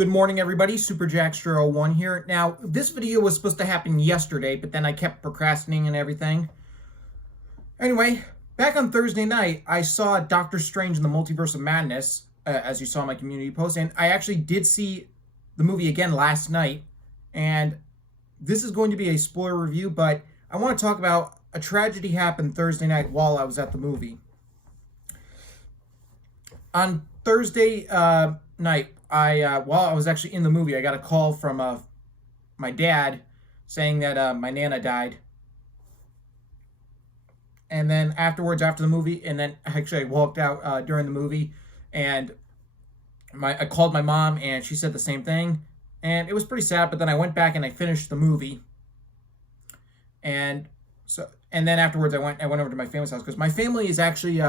Good morning, everybody. SuperJackster01 here. Now, this video was supposed to happen yesterday, but then I kept procrastinating and everything. Anyway, back on Thursday night, I saw Doctor Strange in the Multiverse of Madness, as you saw in my community post, and I actually did see the movie again last night, and this is going to be a spoiler review, but I want to talk about a tragedy happened Thursday night while I was at the movie. On Thursday night, while I was actually in the movie, I got a call from my dad saying that my Nana died. And then afterwards, after the movie, and then actually I walked out during the movie, and I called my mom, and she said the same thing. And it was pretty sad, but then I went back and I finished the movie. And then afterwards, I went over to my family's house, because my family is actually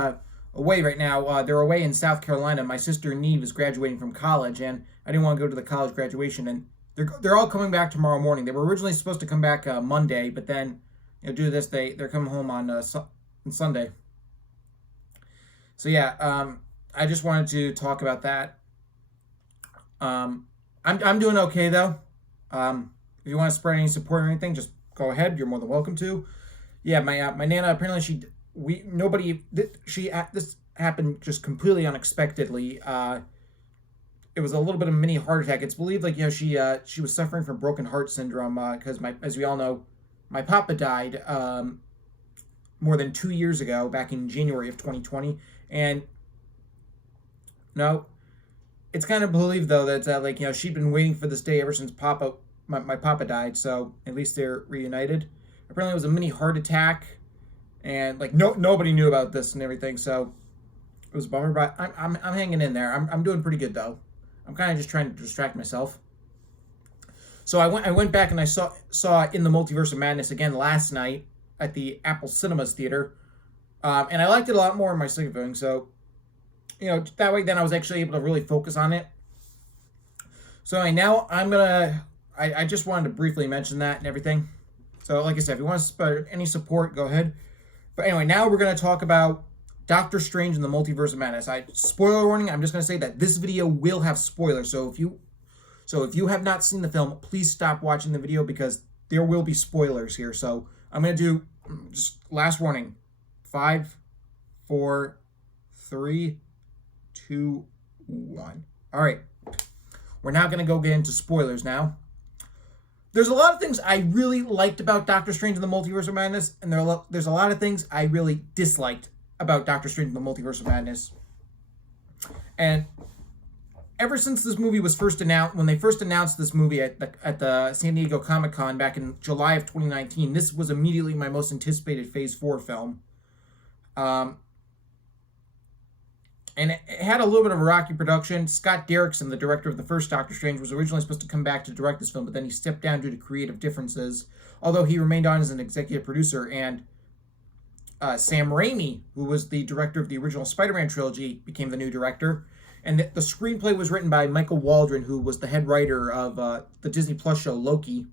away right now. They're away in South Carolina. My sister Neve is graduating from college, and I didn't want to go to the college graduation. And they're all coming back tomorrow morning. They were originally supposed to come back Monday, but then due to this, they're coming home on Sunday. So yeah, I just wanted to talk about that. I'm doing okay though. If you want to spread any support or anything, just go ahead. You're more than welcome to. Yeah, my Nana, apparently this happened just completely unexpectedly. It was a little bit of a mini heart attack. It's believed she was suffering from broken heart syndrome because as we all know, my papa died more than 2 years ago, back in January of 2020, and no, it's kind of believed though that she'd been waiting for this day ever since my papa died. So at least they're reunited. Apparently, it was a mini heart attack. And nobody knew about this and everything, so it was a bummer. But I'm hanging in there. I'm doing pretty good though. I'm kind of just trying to distract myself. So I went back and I saw In the Multiverse of Madness again last night at the Apple Cinemas Theater, and I liked it a lot more in my second viewing. So that way then I was actually able to really focus on it. So now I just wanted to briefly mention that and everything. So like I said, if you want to spread any support, go ahead. But anyway, now we're going to talk about Doctor Strange in the Multiverse of Madness. Spoiler warning, I'm just going to say that this video will have spoilers. So if you have not seen the film, please stop watching the video because there will be spoilers here. So I'm going to do just last warning. 5, 4, 3, 2, 1. All right. We're now going to go get into spoilers now. There's a lot of things I really liked about Doctor Strange in the Multiverse of Madness, and there's a lot of things I really disliked about Doctor Strange in the Multiverse of Madness. And ever since this movie was first announced, when they first announced this movie at the San Diego Comic-Con back in July of 2019, this was immediately my most anticipated Phase 4 film. And it had a little bit of a rocky production. Scott Derrickson, the director of the first Doctor Strange, was originally supposed to come back to direct this film, but then he stepped down due to creative differences, although he remained on as an executive producer. And Sam Raimi, who was the director of the original Spider-Man trilogy, became the new director. And the screenplay was written by Michael Waldron, who was the head writer of the Disney Plus show Loki.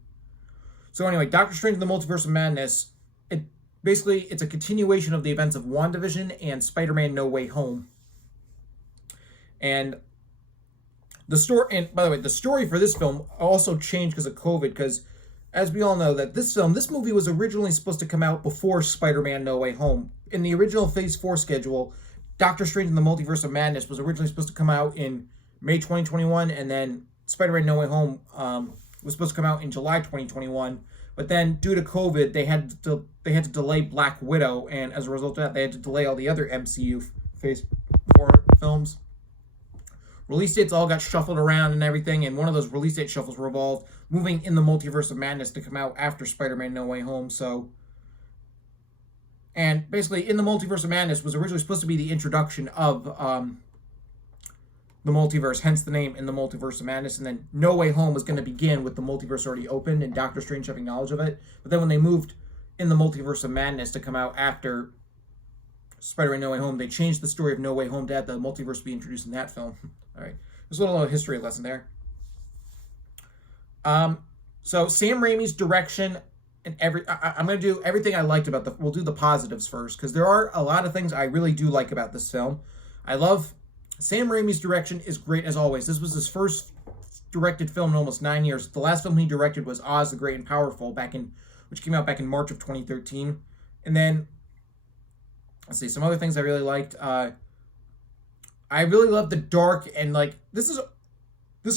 So anyway, Doctor Strange in the Multiverse of Madness, it's a continuation of the events of WandaVision and Spider-Man No Way Home. And by the way, the story for this film also changed because of COVID, because as we all know that this movie was originally supposed to come out before Spider-Man No Way Home. In the original Phase 4 schedule, Doctor Strange in the Multiverse of Madness was originally supposed to come out in May 2021, and then Spider-Man No Way Home was supposed to come out in July 2021. But then due to COVID, they had to delay Black Widow, and as a result of that, they had to delay all the other MCU Phase 4 films. Release dates all got shuffled around and everything, and one of those release date shuffles revolved moving In the Multiverse of Madness to come out after Spider-Man No Way Home. And basically, In the Multiverse of Madness was originally supposed to be the introduction of the multiverse, hence the name In the Multiverse of Madness, and then No Way Home was going to begin with the multiverse already open and Doctor Strange having knowledge of it. But then when they moved In the Multiverse of Madness to come out after Spider-Man No Way Home, they changed the story of No Way Home to have the multiverse be introduced in that film. All right, there's a little history lesson there. So Sam Raimi's direction and I'm going to do everything I liked about we'll do the positives first, because there are a lot of things I really do like about this film. I love Sam Raimi's direction is great as always. This was his first directed film in almost 9 years. The last film he directed was Oz the Great and Powerful, which came out back in March of 2013. And then, let's see, some other things I really liked. I really love the dark, and like this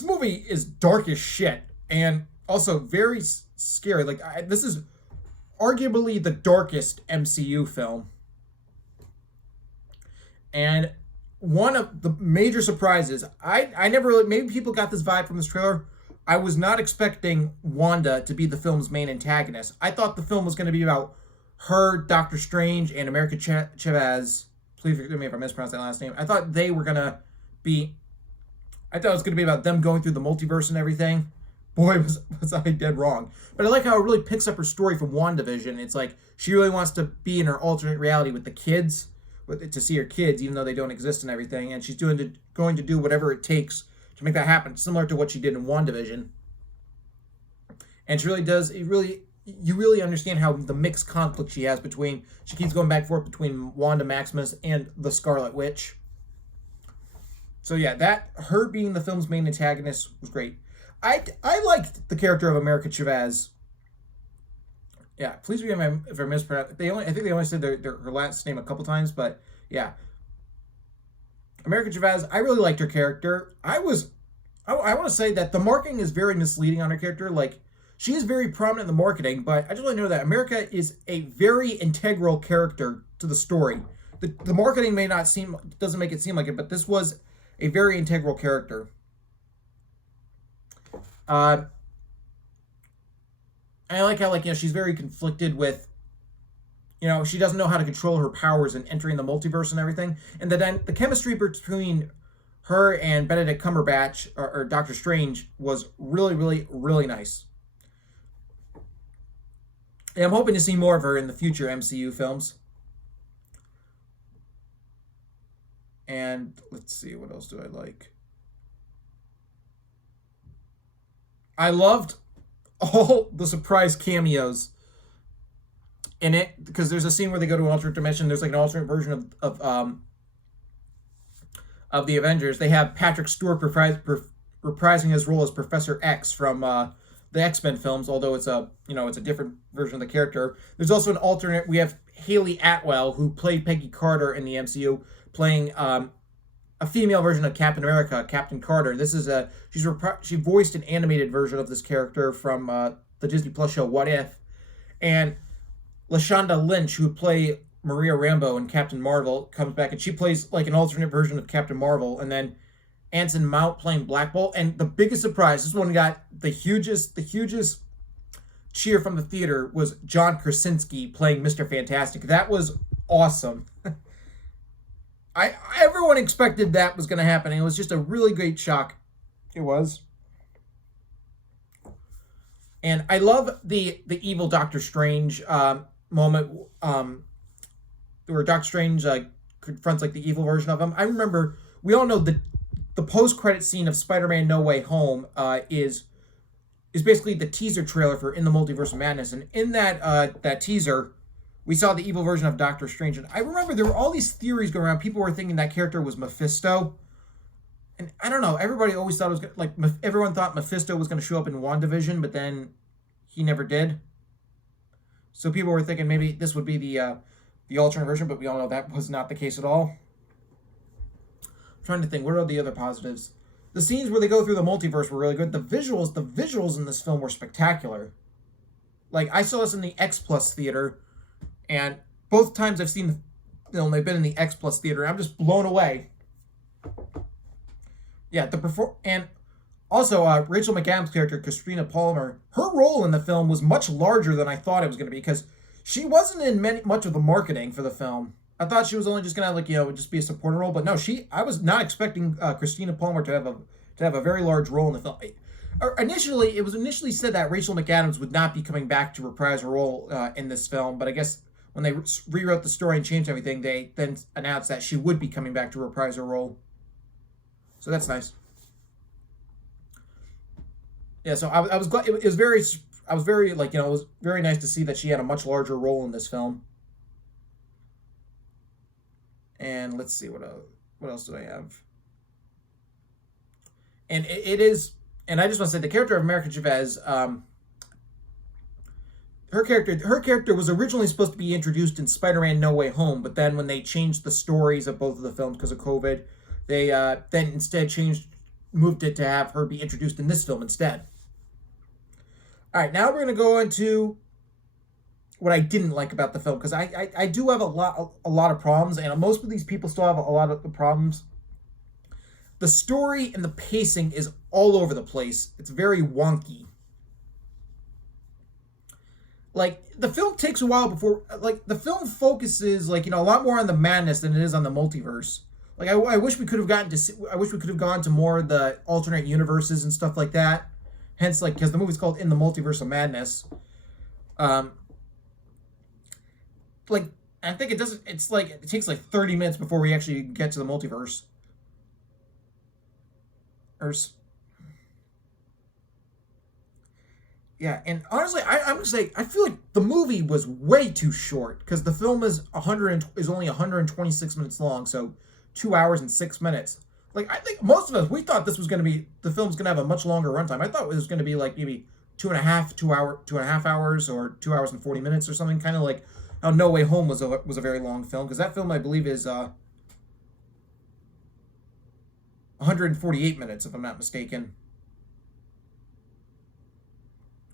movie is dark as shit, and also very scary. Like this is arguably the darkest MCU film. And one of the major surprises, I never really, maybe people got this vibe from this trailer. I was not expecting Wanda to be the film's main antagonist. I thought the film was going to be about her, Doctor Strange, and America Chavez. Please forgive me if I mispronounced that last name. I thought it was going to be about them going through the multiverse and everything. Boy, was I dead wrong. But I like how it really picks up her story from WandaVision. It's like she really wants to be in her alternate reality with the kids, to see her kids, even though they don't exist and everything. And she's going to do whatever it takes to make that happen, similar to what she did in WandaVision. And she really does. You really understand how the mixed conflict she has between. She keeps going back and forth between Wanda Maximus and the Scarlet Witch. So yeah, her being the film's main antagonist was great. I liked the character of America Chavez. Yeah, please forgive me if I mispronounced. I think they only said her last name a couple times, but yeah, America Chavez. I really liked her character. I want to say that the marketing is very misleading on her character. Like, she is very prominent in the marketing, but I just want to know that America is a very integral character to the story. The marketing doesn't make it seem like it, but this was a very integral character. I like how, she's very conflicted with, she doesn't know how to control her powers and entering the multiverse and everything. And the chemistry between her and Benedict Cumberbatch, or Doctor Strange, was really, really, really nice. And I'm hoping to see more of her in the future MCU films. And let's see, what else do I like? I loved all the surprise cameos in it, because there's a scene where they go to an alternate dimension. There's like an alternate version of the Avengers. They have Patrick Stewart reprising his role as Professor X from the X-Men films, although it's a different version of the character. There's also an alternate. We have Haley Atwell, who played Peggy Carter in the MCU, playing a female version of Captain America, Captain Carter. This is she voiced an animated version of this character from the Disney Plus show What If, and Lashonda Lynch, who would play Maria Rambeau in Captain Marvel, comes back, and she plays like an alternate version of Captain Marvel. And then Anson Mount playing Black Bolt. And the biggest surprise, this one got the hugest cheer from the theater, was John Krasinski playing Mr. Fantastic. That was awesome. Everyone expected that was going to happen. It was just a really great shock. It was. And I love the evil Doctor Strange moment where Doctor Strange confronts like the evil version of him. I remember, we all know the post-credit scene of Spider-Man No Way Home is basically the teaser trailer for In the Multiverse of Madness. And in that teaser, we saw the evil version of Doctor Strange. And I remember there were all these theories going around. People were thinking that character was Mephisto. And I don't know, everybody always thought it was everyone thought Mephisto was going to show up in WandaVision, but then he never did. So people were thinking maybe this would be the alternate version, but we all know that was not the case at all. I'm trying to think, what are the other positives? The scenes where they go through the multiverse were really good. The visuals in this film were spectacular. Like, I saw this in the X Plus theater, and both times I've seen, they've been in the X Plus theater, I'm just blown away. Yeah, and also Rachel McAdams' character, Christina Palmer, her role in the film was much larger than I thought it was going to be, because she wasn't in much of the marketing for the film. I thought she was only just going to just be a supporting role, but no, I was not expecting Christina Palmer to have a very large role in the film. It was initially said that Rachel McAdams would not be coming back to reprise her role in this film, but I guess when they rewrote the story and changed everything, they then announced that she would be coming back to reprise her role. So that's nice. Yeah, so I was glad. It was very it was very nice to see that she had a much larger role in this film. And let's see, what else do I have? And And I just want to say the character of America Chavez, her character was originally supposed to be introduced in Spider-Man No Way Home, but then when they changed the stories of both of the films because of COVID, they then instead moved it to have her be introduced in this film instead. All right, now we're going to go into what I didn't like about the film, because I do have a lot of problems, and most of these people still have a lot of the problems. The story and the pacing is all over the place. It's very wonky. Like, the film takes a while before, like, the film focuses, like, a lot more on the madness than it is on the multiverse. Like, I wish we could have gone to more of the alternate universes and stuff like that. Hence, like, because the movie's called In the Multiverse of Madness. Like, I think it takes like 30 minutes before we actually get to the multiverse. Yeah, and honestly, I'm gonna say I feel like the movie was way too short, because the film is only 126 minutes long, so 2 hours and 6 minutes. Like, I think most of us, we thought the film's gonna have a much longer runtime. I thought it was gonna be like maybe 2.5 hours, or 2 hours and 40 minutes or something, kind of like how No Way Home was a very long film, because that film I believe is 148 minutes if I'm not mistaken.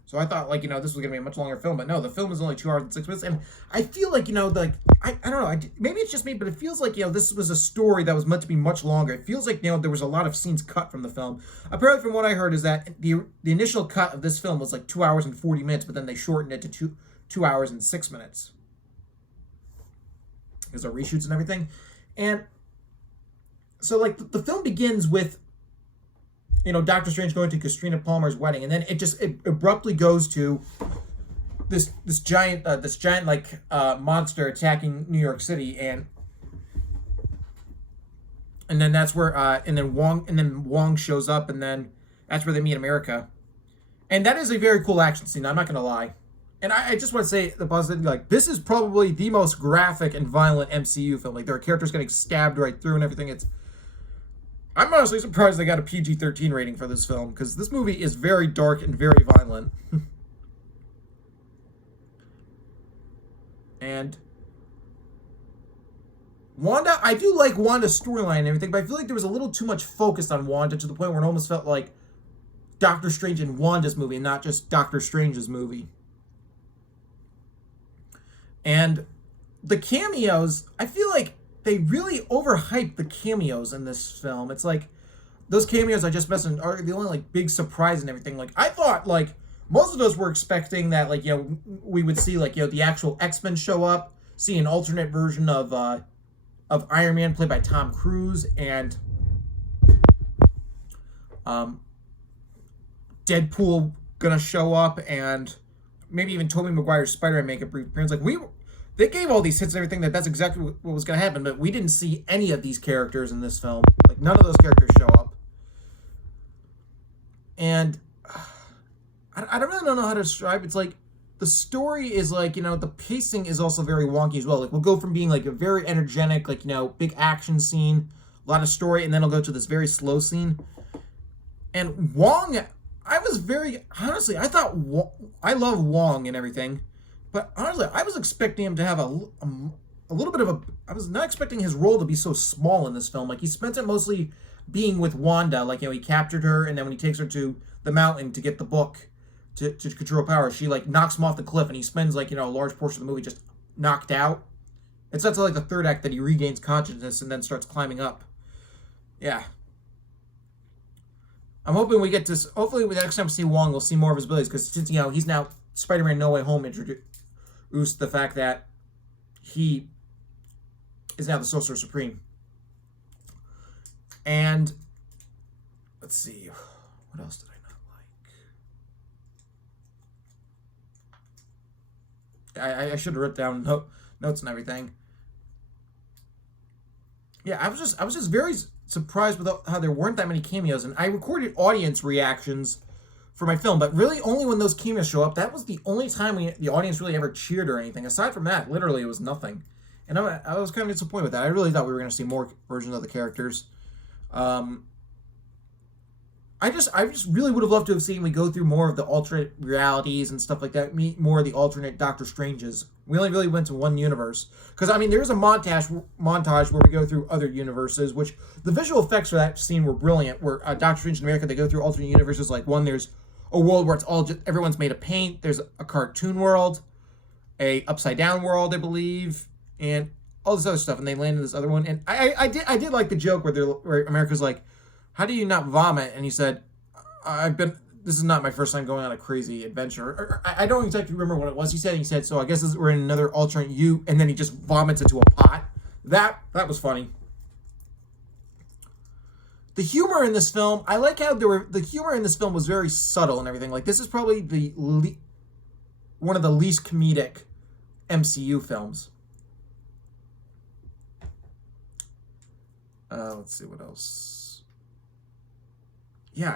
So I thought, like, this was going to be a much longer film, but no, the film is only 2 hours and 6 minutes, and I feel like, like, I don't know, maybe it's just me, but it feels like, this was a story that was meant to be much longer. It feels like, there was a lot of scenes cut from the film. Apparently, from what I heard, is that the initial cut of this film was like 2 hours and 40 minutes, but then they shortened it to 2 hours and 6 minutes. Because of reshoots and everything. And so, like, the film begins with, Doctor Strange going to Katrina Palmer's wedding, and then it abruptly goes to this giant monster attacking New York City, and then that's where and then Wong shows up, and then that's where they meet America, and that is a very cool action scene. I'm not gonna lie, and I just want to say the positive, like, this is probably the most graphic and violent MCU film. Like, there are characters getting stabbed right through and everything. I'm honestly surprised they got a PG-13 rating for this film, because this movie is very dark and very violent. And Wanda, I do like Wanda's storyline and everything, but I feel like there was a little too much focus on Wanda, to the point where it almost felt like Doctor Strange and Wanda's movie, and not just Doctor Strange's movie. And the cameos, I feel like they really overhyped the cameos in this film. It's like, those cameos I just mentioned are the only, like, big surprise and everything. Like, I thought, like, most of us were expecting that, like, we would see, like, the actual X-Men show up, see an alternate version of Iron Man played by Tom Cruise, and Deadpool gonna show up, and maybe even Tobey Maguire's Spider-Man make a brief appearance. Like, they gave all these hits and everything, that's exactly what was going to happen, but we didn't see any of these characters in this film. Like, none of those characters show up. And I don't really know how to describe it. It's like, the story is like, the pacing is also very wonky as well. Like, we'll go from being like a very energetic, like, big action scene, a lot of story, and then it'll go to this very slow scene. And Wong, honestly, I thought, I love Wong and everything. But honestly, I was expecting him to have a little bit of I was not expecting his role to be so small in this film. Like, he spent it mostly being with Wanda. Like, he captured her, and then when he takes her to the mountain to get the book to control power, she, like, knocks him off the cliff, and he spends, like, a large portion of the movie just knocked out. It's not until, like, the third act that he regains consciousness and then starts climbing up. Yeah. I'm hoping hopefully the next time we see Wong, we'll see more of his abilities, because since, he's now Spider-Man No Way Home introduced the fact that he is now the Sorcerer Supreme. And let's see, what else did I not like? I should have written down notes and everything. Yeah, I was just very surprised with how there weren't that many cameos, and I recorded audience reactions for my film, but really only when those cameos show up. That was the only time the audience really ever cheered or anything. Aside from that, literally, it was nothing. And I was kind of disappointed with that. I really thought we were going to see more versions of the characters. I just really would have loved to have seen we go through more of the alternate realities and stuff like that. Meet more of the alternate Doctor Stranges. We only really went to one universe because I mean there's a montage where we go through other universes, which the visual effects for that scene were brilliant. Where Doctor Strange in America, they go through alternate universes. Like one, there's a world where it's all just everyone's made of paint. There's a cartoon world, a upside down world, I believe, and all this other stuff. And they land in this other one. And I did like the joke where America's like, how do you not vomit? And he said, this is not my first time going on a crazy adventure. I don't exactly remember what it was he said, so I guess we're in another alternate you, and then he just vomits into a pot. That was funny. The humor in this film, I like how the humor in this film was very subtle and everything. Like, this is probably one of the least comedic MCU films. Let's see what else. Yeah,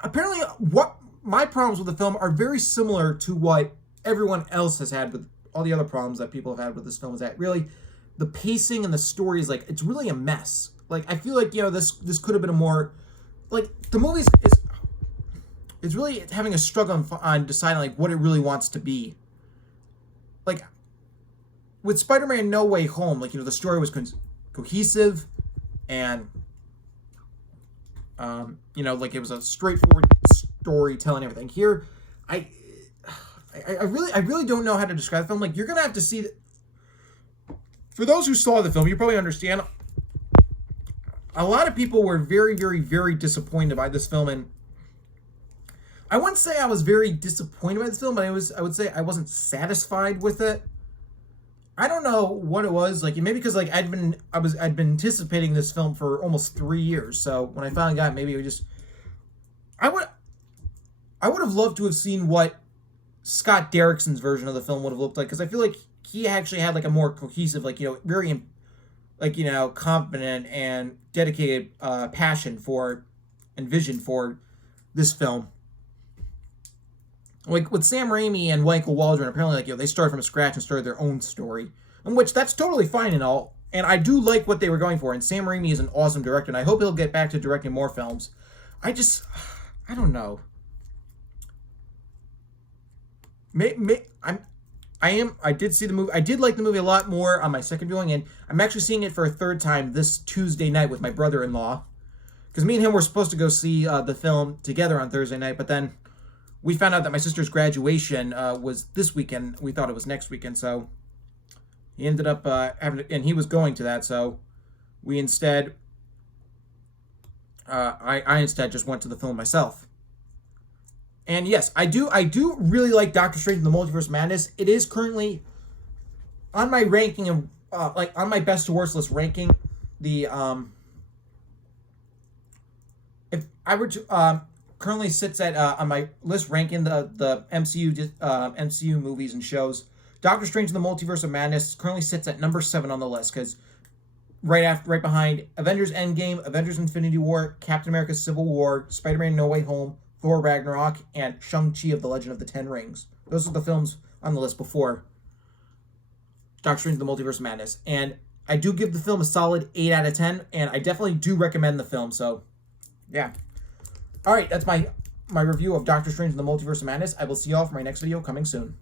apparently what my problems with the film are very similar to what everyone else has had with all the other problems that people have had with this film. Is that really the pacing and the story is like, it's really a mess. Like, I feel like, this could have been a more, like, the movie is really having a struggle on deciding like what it really wants to be. Like with Spider-Man No Way Home, like, the story was cohesive and like it was a straightforward story telling everything. Here, I really don't know how to describe the film. Like, you're gonna have to see for those who saw the film, you probably understand. A lot of people were very, very, very disappointed by this film, and I wouldn't say I was very disappointed by this film, but I would say I wasn't satisfied with it. I don't know what it was, like, maybe because like I'd been anticipating this film for almost 3 years. So when I finally got it, maybe I would have loved to have seen what Scott Derrickson's version of the film would have looked like, because I feel like he actually had like a more cohesive, like, very like, confident and dedicated passion for and vision for this film. Like with Sam Raimi and Michael Waldron, apparently, like, they started from scratch and started their own story, in which that's totally fine and all. And I do like what they were going for. And Sam Raimi is an awesome director, and I hope he'll get back to directing more films. I don't know. I did see the movie. I did like the movie a lot more on my second viewing, and I'm actually seeing it for a third time this Tuesday night with my brother-in-law, because me and him were supposed to go see the film together on Thursday night, but then we found out that my sister's graduation was this weekend. We thought it was next weekend, so he ended up and he was going to that, so we instead, I instead just went to the film myself. And yes, I do really like Doctor Strange in the Multiverse of Madness. It is currently on my ranking of like on my best to worst list ranking. The if I were to currently sits at on my list ranking the MCU movies and shows. Doctor Strange in the Multiverse of Madness currently sits at number 7 on the list, because right behind Avengers Endgame, Avengers Infinity War, Captain America Civil War, Spider-Man No Way Home, Thor Ragnarok, and Shang-Chi of the Legend of the Ten Rings. Those are the films on the list before Doctor Strange in the Multiverse of Madness. And I do give the film a solid 8 out of 10, and I definitely do recommend the film, so yeah. Alright, that's my review of Doctor Strange in the Multiverse of Madness. I will see y'all for my next video coming soon.